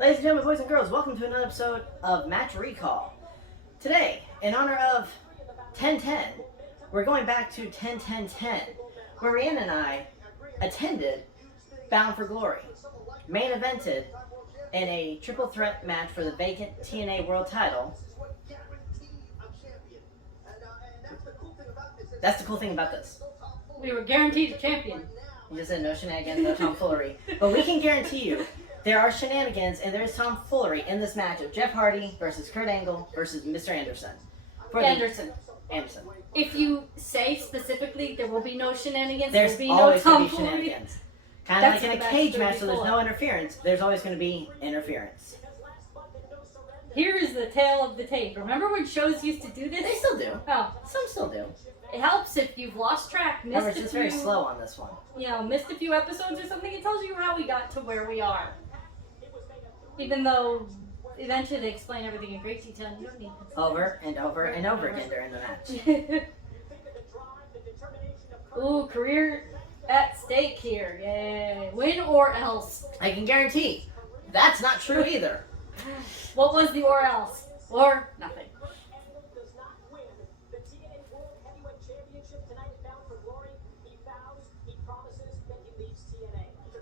Ladies and gentlemen, boys and girls, welcome to another episode of Match Recall. Today, in honor of 10-10, we're going back to 10-10-10, where Rhiannon and I attended Bound for Glory, main evented in a triple threat match for the vacant TNA World title. That's the cool thing about this. We were guaranteed a champion. You just said no shenanigans, no tomfoolery. But we can guarantee you, there are shenanigans and there is tomfoolery in this match of Jeff Hardy versus Kurt Angle versus Mr. Anderson. Anderson. Anderson. If you say specifically there will be no shenanigans, There's there will be always no going to be tomfoolery. shenanigans. Kind of like in a That's cage match, so there's before. no interference. There's always going to be interference. Here is the tale of the tape. Remember when shows used to do this? They still do. Oh, Some still do. it helps if you've lost track, However, missed it's just a very few, slow on this one. missed a few episodes or something. It tells you how we got to where we are. Even though eventually they explain everything in great detail, and you don't need this. Over and over and over again during the match. Ooh, career at stake here. Yay. Win or else. I can guarantee that's not true either. What was the or else? Or nothing.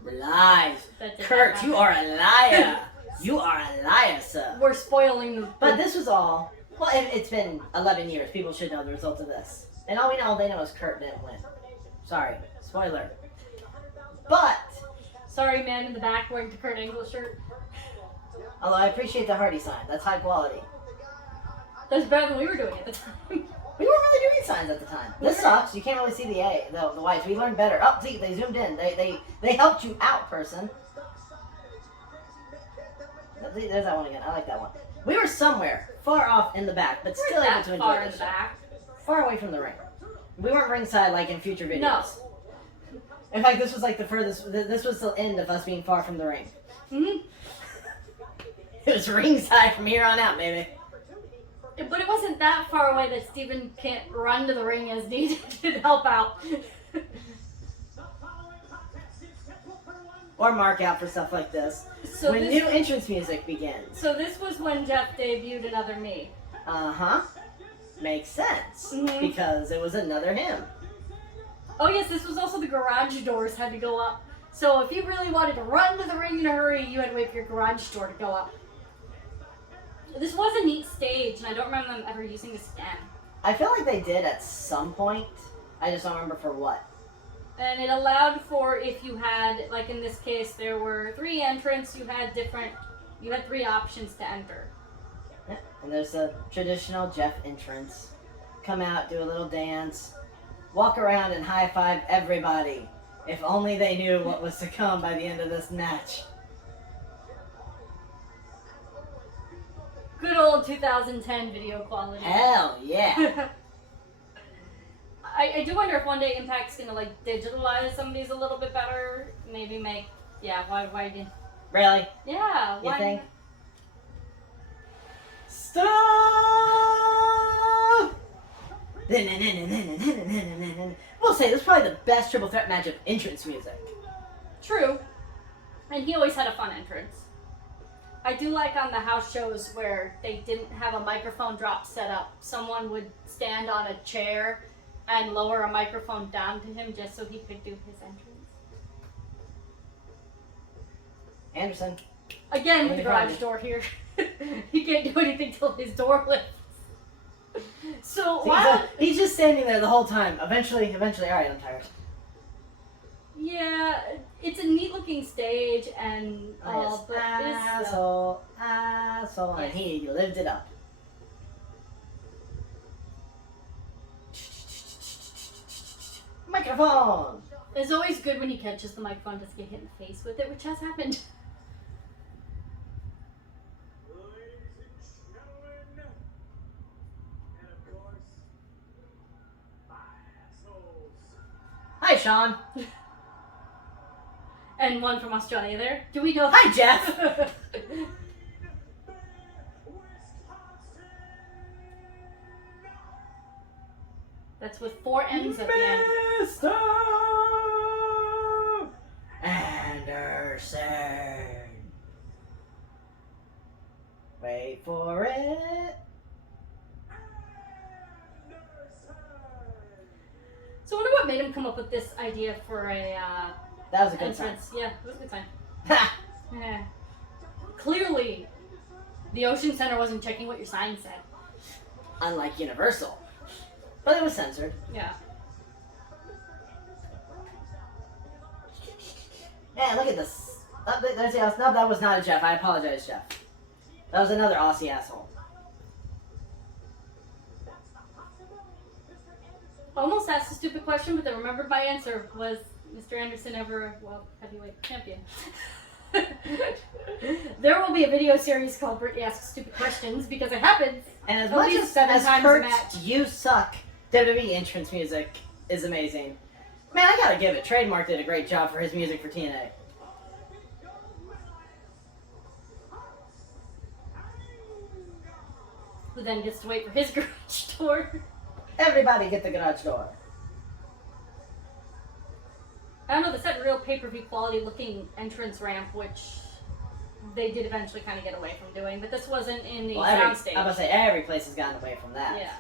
Lies. That did Kurt, not you happen. are a liar. You are a liar, sir. We're spoiling the. But this was all. Well, it's been 11 years. People should know the result of this. And all we know, they know is Kurt didn't win. Sorry. Spoiler. But, Sorry, man in the back wearing the Kurt Angle shirt. although I appreciate the Hardy sign. That's high quality. That's better than we were doing at the time. We weren't really doing signs at the time. This sucks. You can't really see the whites. We learned better. Oh, see, they zoomed in. They helped you out, person. There's that one again. I like that one. We were somewhere far off in the back, but still able to enjoy far in this the show. back. Far away from the ring. We weren't ringside like in future videos. No. In fact, this was like the furthest. This was the end of us being far from the ring. Mm-hmm. It was ringside from here on out, baby. But it wasn't that far away that Steven can't run to the ring as needed to help out. Or mark out for stuff like this. So when this- new entrance music begins. So this was when Jeff debuted Another Me. Uh-huh. Makes sense. Mhm. Because it was another him. Oh yes, this was also the garage doors had to go up. So if you really wanted to run to the ring in a hurry, you had to wait for your garage door to go up. This was a neat stage, and I don't remember them ever using this again. I feel like they did at some point. I just don't remember for what. And it allowed for, if you had, like in this case, there were 3 entrants, you had 3 options to enter. Yeah. And there's a traditional Jeff entrance. Come out, do a little dance, walk around and high-five everybody. If only they knew what was to come by the end of this match. Good old 2010 video quality. Hell yeah. I do wonder if one day Impact's gonna like digitalize some of these a little bit better. Maybe make, why did, Really? yeah, You why think? not? Stop! We'll say this is probably the best triple threat match of entrance music. True. And he always had a fun entrance. I do like on the house shows where they didn't have a microphone drop set up. Someone would stand on a chair and lower a microphone down to him just so he could do his entrance. Anderson. Again, with the Maybe garage probably. door here. He can't do anything till his door lifts. So, See, while... he's just standing there the whole time. Eventually, alright, I'm tired. Yeah, it's a neat looking stage and all, but asshole, and he lived it up. Microphone! it's always good when he catches the microphone, doesn't get hit in the face with it, which has happened. Hi, Sean. And one from Australia there. Do we know? Hi, Jeff. That's with 4 N's at the end. Mr. Anderson. Wait for it. So I wonder what made him come up with this idea for a That was a good entrance. Yeah, it was a good sign. Ha! Yeah. Clearly, the Ocean Center wasn't checking what your sign said. Unlike Universal. But it was censored. Yeah. Man, look at this. Oh, there's the Aussie. No, that was not a Jeff. I apologize, Jeff. That was another Aussie asshole. Almost asked a stupid question, but then remembered my answer. Was Mr. Anderson ever heavyweight champion? There will be a video series called Brittany Asks Stupid Questions because it happens. And as at much least as 7 times Kurt's a match. You Suck WWE entrance music is amazing. Man, I gotta give it. Trademark did a great job for his music for TNA. Who then gets to wait for his garage door. Everybody get the garage door. I don't know, this had real pay-per-view quality looking entrance ramp, which they did eventually kind of get away from doing, but this wasn't in the soundstage. I'm gonna say every place has gotten away from that. Yeah.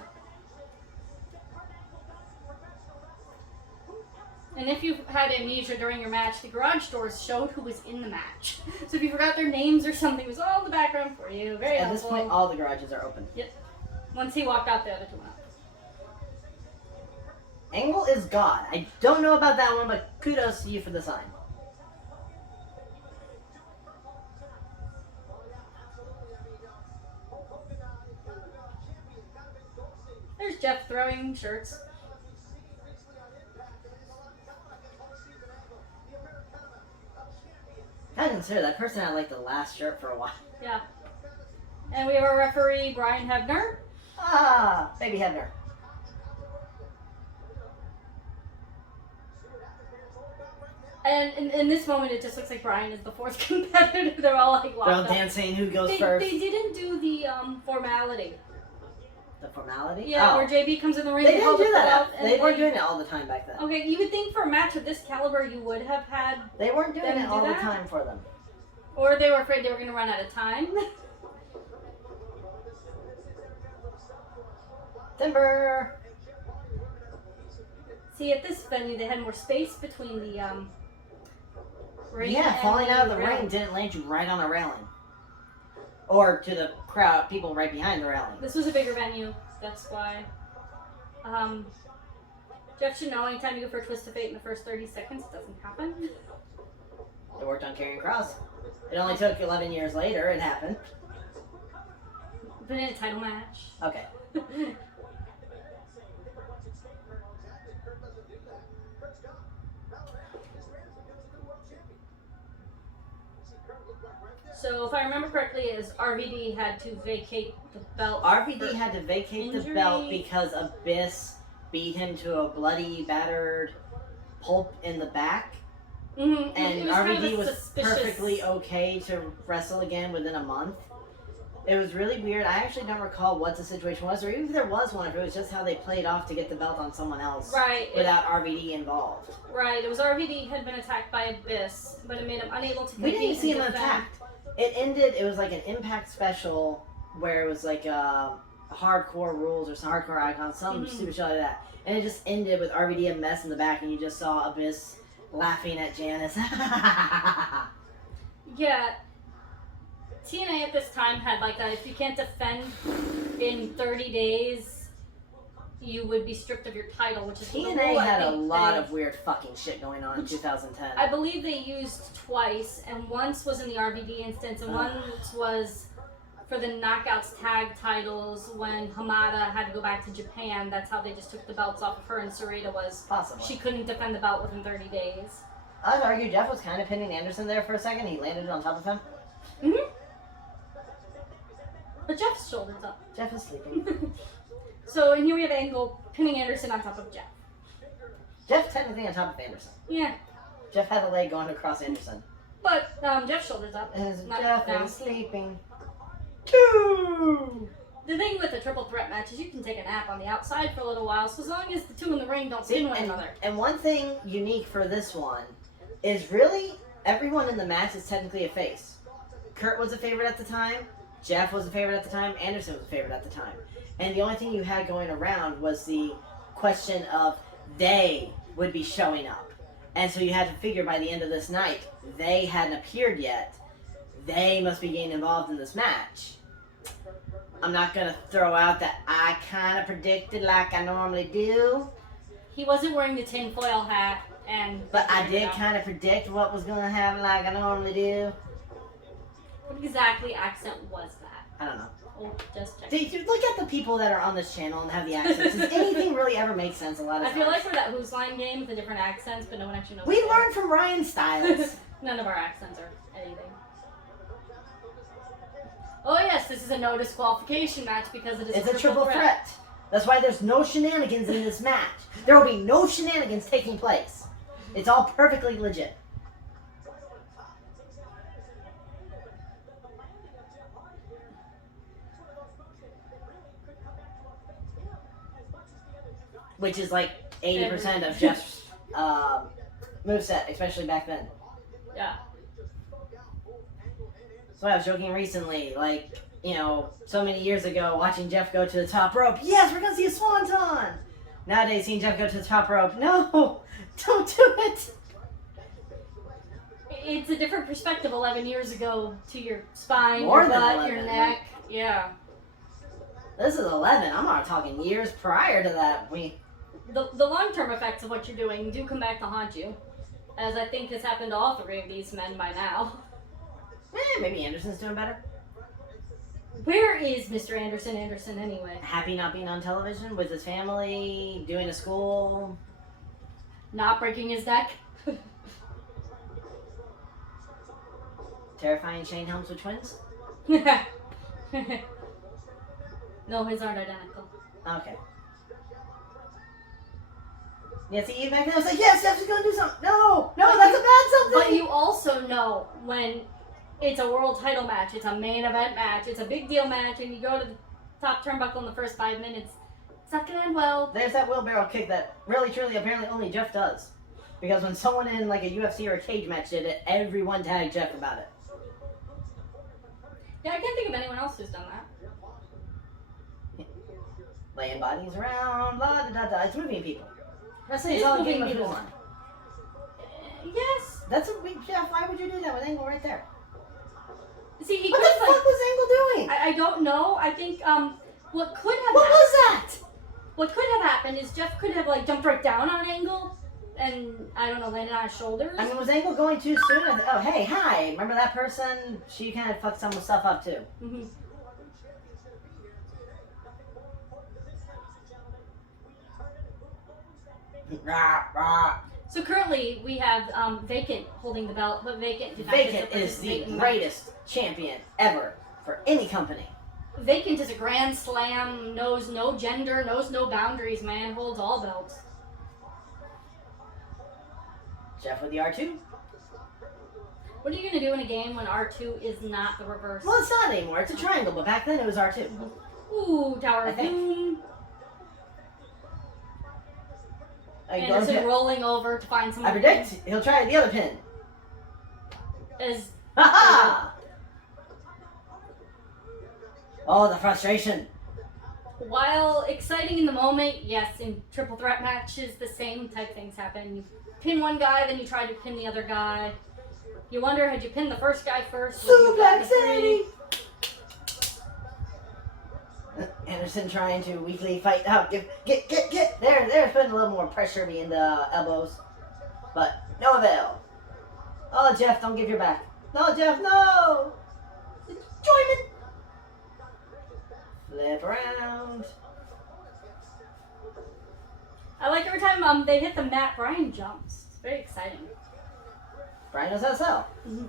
And if you had amnesia during your match, the garage doors showed who was in the match. So if you forgot their names or something, it was all in the background for you. Very At helpful. this point, all the garages are open. Yep. Once he walked out, the other two went up. Angle is God. I don't know about that one, but kudos to you for the sign. There's Jeff throwing shirts. I consider that person had like the last shirt for a while. Yeah. And we have our referee, Brian Hebner. Ah, baby Hebner. And in this moment, it just looks like Brian is the fourth competitor. They're all like locked They're all up. dancing. Who goes They first? didn't do the formality. The formality? Yeah, Oh. where JB comes in the ring. They didn't hold do up the that. belt, and They weren't doing it all the time back then. Okay, you would think for a match of this caliber, you would have had, They weren't doing Them it do all the that? time for them. or they were afraid they were going to run out of time. Timber. See, at this venue, they had more space between the ring. Yeah, and falling out of the railing. ring didn't land you right on a railing. Or to the crowd, people right behind the railing. This was a bigger venue. That's why. Jeff should know anytime you go for a twist of fate in the first 30 seconds, it doesn't happen. They worked on Karrion Kross. It only took 11 years later, it happened. But in a title match. Okay. So, if I remember correctly, is RVD had to vacate the belt. RVD had to vacate the injury? belt because Abyss beat him to a bloody, battered pulp in the back. Mm-hmm. And was kind of RVD a was suspicious- perfectly okay to wrestle again within a month. It was really weird. I actually don't recall what the situation was, or even if there was one, if it was just how they played off to get the belt on someone else Right. without RVD involved. Right. It was RVD had been attacked by Abyss, but it made him unable to We compete didn't see him and defend. attacked. It ended, it was like an Impact special where it was like hardcore rules or some hardcore icons, some stupid shit like that. And it just ended with RVD a mess in the back, and you just saw Abyss laughing at Janice. Yeah. TNA at this time had like a, if you can't defend in 30 days, you would be stripped of your title, which is the rule, TNA I had a think lot they- of weird fucking shit going on in 2010. I believe they used twice, and once was in the RVD instance, and once was for the Knockouts tag titles when Hamada had to go back to Japan. That's how they just took the belts off of her, and Sarita was Possibly. she couldn't defend the belt within 30 days. I would argue Jeff was kind of pinning Anderson there for a second. He landed on top of him. Mm-hmm. But Jeff's shoulders up. Jeff is sleeping. So, and here we have Angle pinning Anderson on top of Jeff. Jeff technically on top of Anderson. Yeah, Jeff had a leg going across Anderson. but Jeff's shoulders up. As not Jeff down. is sleeping. Two. The thing with the triple threat match is you can take a nap on the outside for a little while, so as long as the two in the ring don't spin one another. And one thing unique for this one is really everyone in the match is technically a face. Kurt was a favorite at the time. Jeff was a favorite at the time. Anderson was a favorite at the time. And the only thing you had going around was the question of they would be showing up. And so you had to figure by the end of this night, they hadn't appeared yet. They must be getting involved in this match. I'm not going to throw out that I kind of predicted like I normally do. He wasn't wearing the tinfoil hat. But I did kind of predict what was going to happen like I normally do. What exactly accent was that? I don't know. Oh, just check. Look at the people that are on this channel and have the accents. Does anything really ever make sense a lot of times? I feel like we're that Who's Line game with the different accents, but no one actually knows. We learned from Ryan Stiles. None of our accents are anything. Oh yes, this is a no disqualification match because it is It's a triple threat. That's why there's no shenanigans in this match. There will be no shenanigans taking place. It's all perfectly legit. Which is like 80% of Jeff's moveset, especially back then. Yeah. So I was joking recently, like, you know, so many years ago, watching Jeff go to the top rope. Yes, we're going to see a swanton! Nowadays, seeing Jeff go to the top rope. No! Don't do it! It's a different perspective 11 years ago to your spine, More your than butt, 11. your neck. Yeah. This is 11. I'm not talking years prior to that. The long-term effects of what you're doing do come back to haunt you, as I think has happened to all three of these men by now. Maybe Anderson's doing better. Where is Mr. Anderson anyway? Happy not being on television with his family, doing a school. Not breaking his neck? Terrifying Shane Helms with twins? No, his aren't identical. Okay. Yeah, see, even back then I was like, yes, Steph's gonna do something. No, that's a bad something. But you also know when it's a world title match, it's a main event match, it's a big deal match, and you go to the top turnbuckle in the first 5 minutes, it's not gonna end well. There's that wheelbarrow kick that really, truly, apparently only Jeff does. Because when someone in like a UFC or a cage match did it, everyone tagged Jeff about it. Yeah, I can't think of anyone else who's done that. Laying bodies around, blah, da, da, da. It's moving people. Wrestling is It's all a moving game of people. one. Yes. That's a weak Jeff. Why would you do that with Angle right there? See, he What could the fuck was Angle doing? I don't know. I think what could have What happened, was that? what could have happened is Jeff could have like jumped right down on Angle and I don't know, landed on his shoulders. I mean, was Angle going too soon? Oh, hey, hi. Remember that person? She kind of fucked some stuff up too. Mm-hmm. Rah, rah. So currently we have Vacant holding the belt, but Vacant did not get to Vacant is the participate in greatest champion ever for any company. Vacant is a grand slam, knows no gender, knows no boundaries, man, holds all belts. Jeff with the R2. What are you going to do in a game when R2 is not the reverse? Well, it's not anymore. It's a triangle, but back then it was R2. Ooh, Tower I of think. Doom. I Anderson rolling over to find someone. predict he'll try the other pin. As Ha ha! Oh, the frustration. while exciting in the moment, yes, in triple threat matches, the same type things happen. You pin one guy, then you try to pin the other guy. You wonder, had you pinned the first guy first? would you have gotten Suplex the three? City! Anderson trying to weakly fight out. Get. There's putting a little more pressure being the elbows. But no avail. Oh, Jeff, don't give your back. No, Jeff, no! Enjoyment! Flip around. I like every time they hit the mat, Brian jumps. It's very exciting. Brian knows how to sell. Mm-hmm.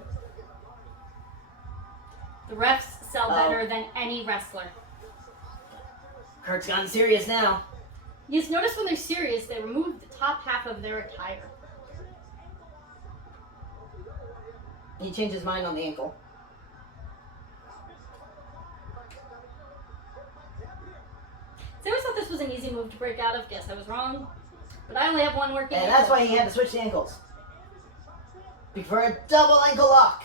The refs sell better than any wrestler. Kurt's gotten serious now. You just notice when they're serious, they remove the top half of their attire. He changed his mind on the ankle. So I always thought this was an easy move to break out of. Guess I was wrong. But I only have one working. And that's why he had to switch the ankles. For a double ankle lock.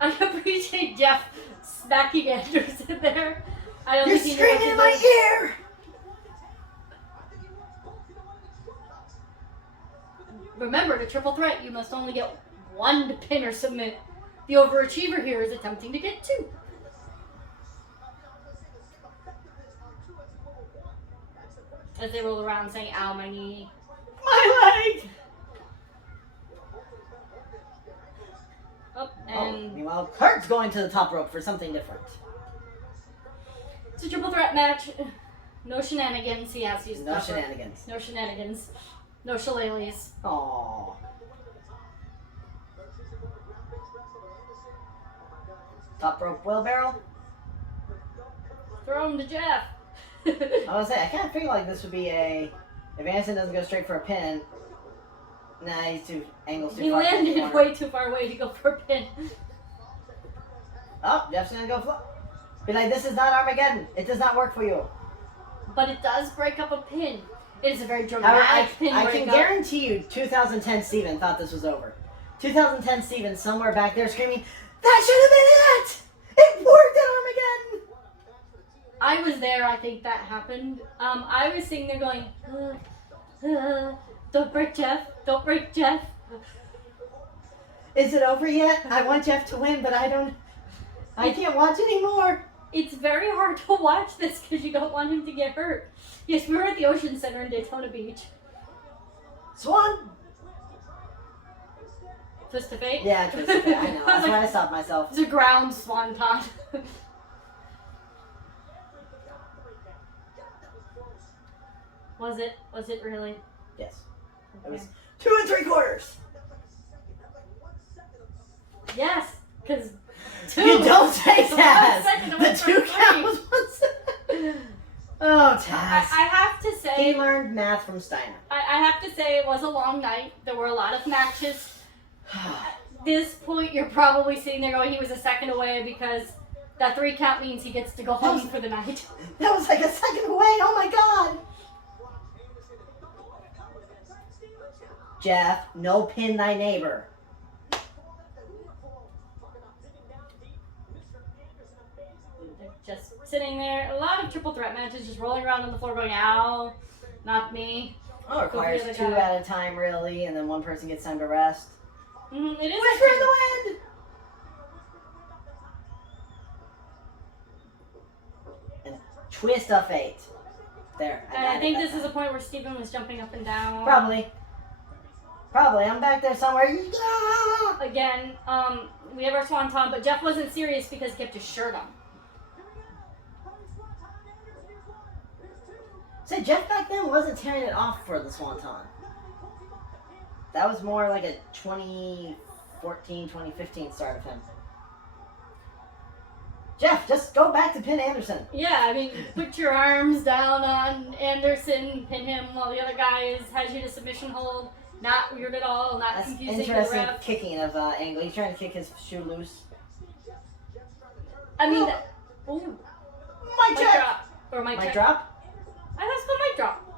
I appreciate Jeff smacking Anderson there. I don't You're think he knew what screaming to in do. my ear! Remember, to triple threat, you must only get one to pin or submit. The overachiever here is attempting to get two. As they roll around saying, ow, my knee. My leg! Oh, Oh, and meanwhile, Kurt's going to the top rope for something different. it's a triple threat match. No shenanigans. He has to use the No top rope. shenanigans. No shenanigans. No shillelaghs. Aww. Top rope wheelbarrow? Throw him to Jeff. I was gonna say, I kind of feel like this would be a... If Anderson doesn't go straight for a pin... Nah, he's too... Angle's too He far. from the landed corner. way too far away to go for a pin. Oh, Jeff's gonna go be like, this is not Armageddon. It does not work for you. But it does break up a pin. It is a very I dramatic pin can breakup. guarantee you 2010 Steven thought this was over. 2010 Steven somewhere back there screaming, that should have been it! It worked at Armageddon! I was there, I think that happened. I was sitting there going, don't break Jeff, don't break Jeff. Is it over yet? I want Jeff to win, but I can't watch anymore. It's very hard to watch this because you don't want him to get hurt. Yes, we were at the Ocean Center in Daytona Beach. Swan? Twist of fate? Yeah, Twist of Fate, I know. That's why I stopped myself. It's a ground swanton. Was it? Was it really? Yes. It Okay. was 2 3/4. Yes, because two. You don't say The that. 1 second The away 2 from count was three. 1 second. Oh, Taz. I have to He say, learned math from Steiner. I have to say it was a long night. There were a lot of matches. This point, you're probably sitting there going, he was a second away because that 3 count means he gets to go home for the night. That was like a second away. Oh my god. Jeff, no pin thy neighbor. They're just sitting there. A lot of triple threat matches just rolling around on the floor going, ow, not me. Oh, it requires Go for the 2 guy. at a time, really, and then one person gets time to rest. It is Whisper in actually- the wind! And twist of fate. There. And got I it think that this is a time. point where Steven was jumping up and down. Probably. I'm back there somewhere. Ah! Again, we have our swanton, but Jeff wasn't serious because he kept his shirt on. Say, Jeff back then wasn't tearing it off for the Swanton. That was more like a 2014, 2015 start of him. Jeff, just go back to pin Anderson. Yeah, I mean, put your arms down on Anderson, pin him while the other guy has you to submission hold. Not weird at all, not That's confusing the interesting ref. kicking of Angle. He's trying to kick his shoe loose. I mean, Oh. ooh, Mic mic check! drop. Or mic Mic check. drop? I thought it's called mic drop.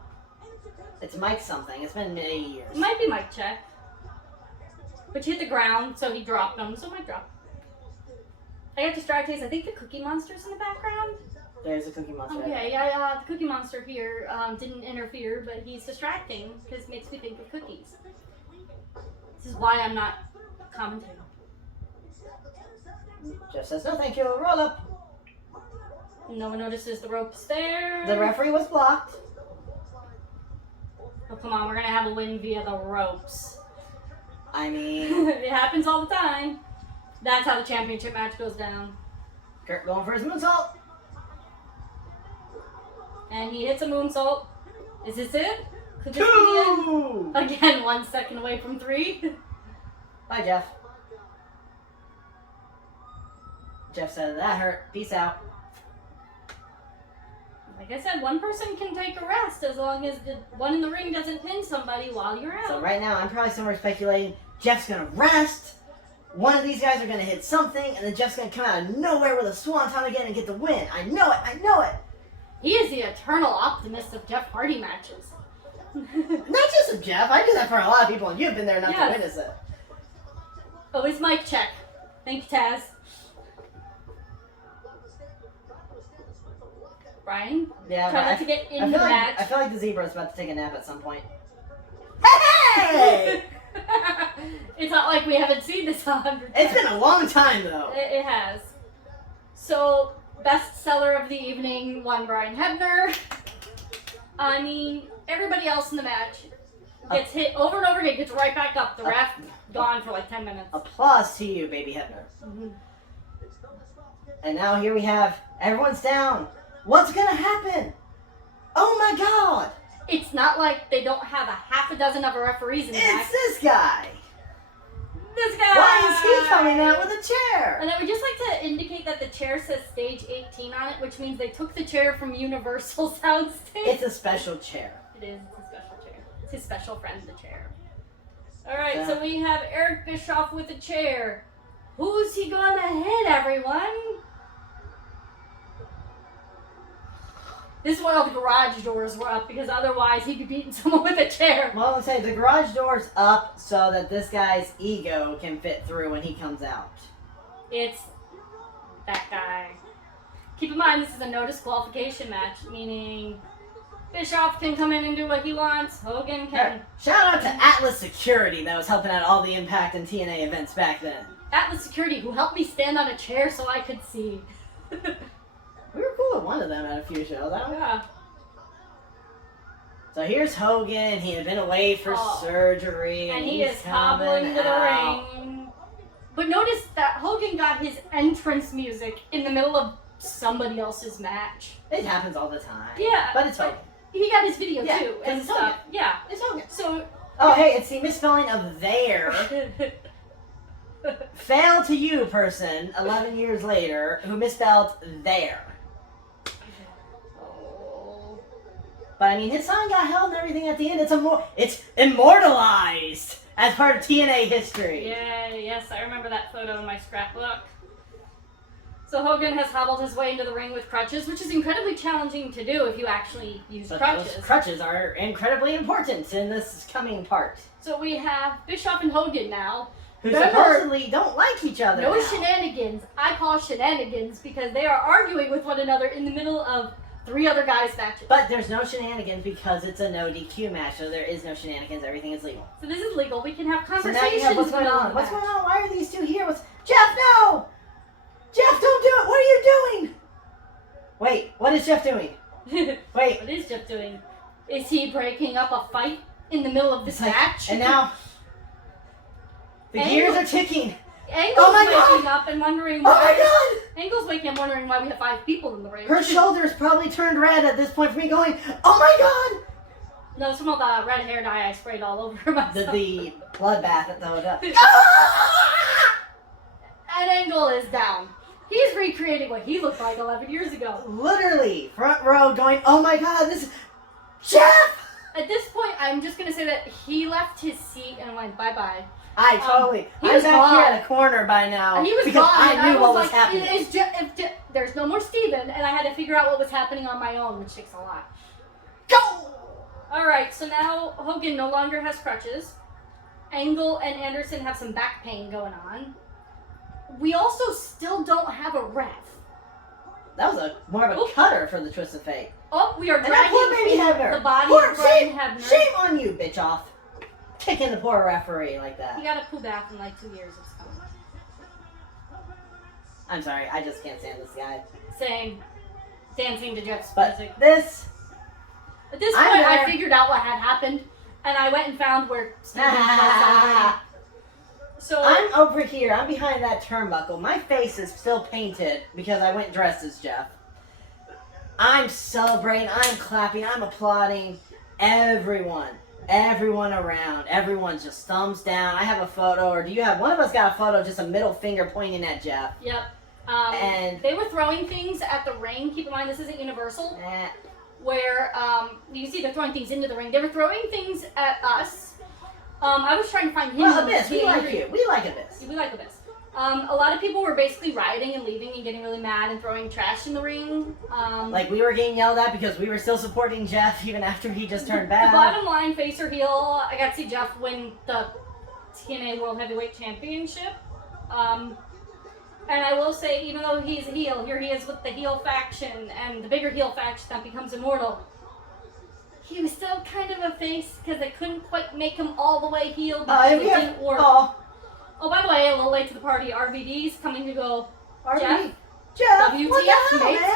It's Mike something. It's been many years. It might be mic check. But you hit the ground, so he dropped them, so mic drop. I got distracted. I think the Cookie Monster's in the background. There's a Cookie Monster. Okay, yeah, the Cookie Monster here didn't interfere, but he's distracting because it makes me think of cookies. This is why I'm not commentating. Jeff says, no thank you, roll up. No one notices the ropes there. The referee was blocked. Oh, come on, we're gonna have a win via the ropes. I mean, It happens all the time. That's how the championship match goes down. Kurt going for his moonsault. And he hits a moonsault. Is this it? Could this be the 2! end? Again, 1 second away from 3. Bye, Jeff. Jeff said, that hurt. Peace out. Like I said, one person can take a rest as long as the one in the ring doesn't pin somebody while you're out. So right now, I'm probably somewhere speculating Jeff's going to rest. One of these guys are going to hit something, and then Jeff's going to come out of nowhere with a swanton again and get the win. I know it. I know it. He is the eternal optimist of Jeff Hardy matches. Not just of Jeff. I do that for a lot of people, and you've been there enough Yes. to witness it. Oh, it's mic check. Thank you, Taz. Brian? Yeah, Try but not to get in the match. I feel like the zebra's about to take a nap at some point. Hey! It's not like we haven't seen this 100 times. It's been a long time, though. It has. So, bestseller of the evening won Brian Hebner. I mean, everybody else in the match gets hit over and over again, gets right back up. The ref gone for like 10 minutes. Applause to you, baby Hebner. Mm-hmm. And now here we have, everyone's down. What's gonna happen? Oh my god! It's not like they don't have a half a dozen other referees in the match. It's this guy! This guy! Why is he coming out with a chair? And I would just like to indicate that the chair says stage 18 on it, which means they took the chair from Universal Soundstage. It's a special chair. It is. It's a special chair. It's his special friend, the chair. Alright, Yeah. so we have Eric Bischoff with a chair. Who's he gonna hit, everyone? This is why all the garage doors were up, because otherwise he'd be beating someone with a chair. Well, let's say the garage door's up so that this guy's ego can fit through when he comes out. It's that guy. Keep in mind, this is a no disqualification match, meaning Bischoff can come in and do what he wants. Hogan can... Shout out to Atlas Security that was helping out all the Impact and TNA events back then. Atlas Security, who helped me stand on a chair so I could see. We were cool with one of them at a few shows. I don't know. Yeah. So here's Hogan. He had been away for surgery. And he's he is hobbling to the out. ring. But notice that Hogan got his entrance music in the middle of somebody else's match. It happens all the time. Yeah. But it's Hogan. He got his video Yeah, too 'cause and it's stuff. Hogan. Yeah. It's Hogan. So... Oh, hey, it's the misspelling of there. Fail to you, person, 11 years later, who misspelled there. Oh. But I mean, his song got held and everything at the end. It's immortalized as part of TNA history. Yeah, yes, I remember that photo in my scrapbook. So Hogan has hobbled his way into the ring with crutches, which is incredibly challenging to do if you actually use But crutches. those crutches are incredibly important in this coming part. So we have Bischoff and Hogan now. Who Remember, supposedly don't like each other no now. shenanigans. I call shenanigans because they are arguing with one another in the middle of 3 other guys' matches. But there's no shenanigans because it's a no DQ match, so there is no shenanigans. Everything is legal. So this is legal. We can have So conversations. now you have what's going in the middle of on? the What's match. going on? Why are these two here? Jeff, no! Jeff, don't do it! What are you doing? Wait, what is Jeff doing? Wait. What is Jeff doing? Is he breaking up a fight in the middle of this match? And now, the gears are ticking. Angle's Oh my waking God! up and wondering Oh why. my God! Angle's waking up wondering why we have 5 people in the ring. Her shoulders probably turned red at this point for me going, oh my God! No, some of the red hair dye I sprayed all over myself. The bloodbath at the hotel. And Angle is down. He's recreating what he looked like 11 years ago. Literally, front row going, oh my God, this is Jeff! At this point, I'm just going to say that he left his seat and went bye-bye. I totally. he I'm was back gone. here at a corner by now And he was because gone, and I knew what was like, happening. there's no more Steven, and I had to figure out what was happening on my own, which takes a lot. Go! Alright, so now Hogan no longer has crutches. Angle and Anderson have some back pain going on. We also still don't have a ref. That was more of a cutter for the Twist of Fate. Oh, we are And that poor baby dragging Hebner. the body Poor, of Brian shame, Hebner. shame on you, bitch off. Kicking the poor referee like He that. got a poo bath in like 2 years. It's fine. I'm sorry, I just can't stand this guy. Same. Dancing to Jeff's But music. this... At this I'm point, I there. figured out what had happened, and I went and found where Steven was celebrating. So I'm over here. I'm behind that turnbuckle. My face is still painted because I went dressed as Jeff. I'm celebrating. I'm clapping. I'm applauding. Everyone around. Everyone's just thumbs down. I have a photo, or do you have one of us got a photo? Just a middle finger pointing at Jeff. Yep. And they were throwing things at the ring. Keep in mind, this isn't Universal, eh, where you can see they're throwing things into the ring. They were throwing things at us. I was trying to find him. well, Abyss. We being like angry. you. We like Abyss. We like Abyss. A lot of people were basically rioting and leaving and getting really mad and throwing trash in the ring. Like we were getting yelled at because we were still supporting Jeff even after he just turned The bad. bottom line, face or heel, I got to see Jeff win the TNA World Heavyweight Championship. And I will say, even though he's a heel, here he is with the heel faction and the bigger heel faction that becomes immortal. He was still kind of a face because they couldn't quite make him all the way heel because it didn't work. Oh, by the way, a little late to the party. RVD's coming to go. Jeff, WTF, what the hell, mate? man?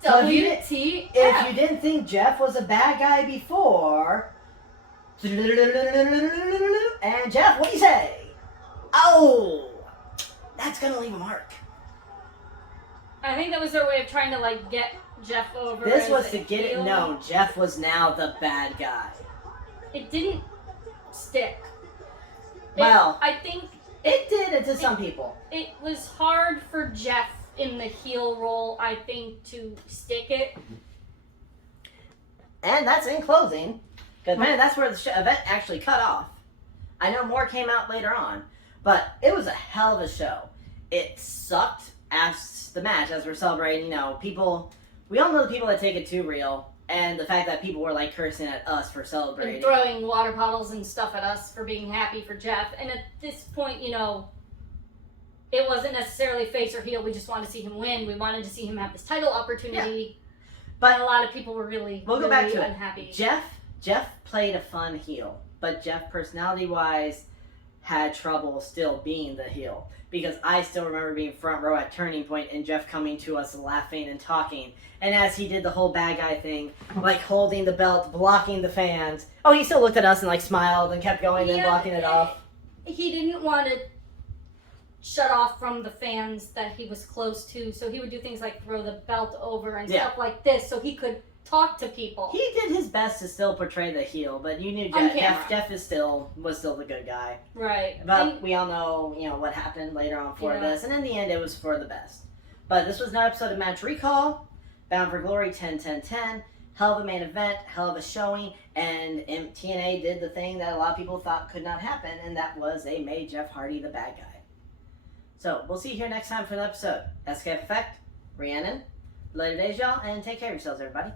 So WTF. if you didn't think Jeff was a bad guy before, and Jeff, what do you say? Oh, that's gonna leave a mark. I think that was their way of trying to like get Jeff over. This was to get it known. Jeff was now the bad guy. It didn't stick. Well, I think it did to some people. It was hard for Jeff in the heel role, I think, to stick it. And that's in closing. Because, man, that's where the event actually cut off. I know more came out later on. But it was a hell of a show. It sucked as the match, as we're celebrating, you know, people... We all know the people that take it too real. And the fact that people were, like, cursing at us for celebrating. And throwing water bottles and stuff at us for being happy for Jeff. And at this point, you know... It wasn't necessarily face or heel. We just wanted to see him win. We wanted to see him have this title opportunity. Yeah. But a lot of people were really, we'll go back to unhappy. Jeff played a fun heel. But Jeff, personality-wise, had trouble still being the heel. Because I still remember being front row at Turning Point and Jeff coming to us laughing and talking. And as he did the whole bad guy thing, like holding the belt, blocking the fans. Oh, he still looked at us and like smiled and kept going and blocking it off. He didn't want to shut off from the fans that he was close to, so he would do things like throw the belt over and stuff like this so he could talk to people. He did his best to still portray the heel, but you knew Jeff was still the good guy. Right. But we all know, you know, what happened later on for this, and in the end it was for the best. But this was another episode of Match Recall, Bound for Glory 10-10-10. Hell of a main event, hell of a showing, and TNA did the thing that a lot of people thought could not happen, and that was they made Jeff Hardy the bad guy. So, we'll see you here next time for the episode. SKFeffect, Rhiannon, later days, y'all, and take care of yourselves, everybody.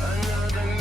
Another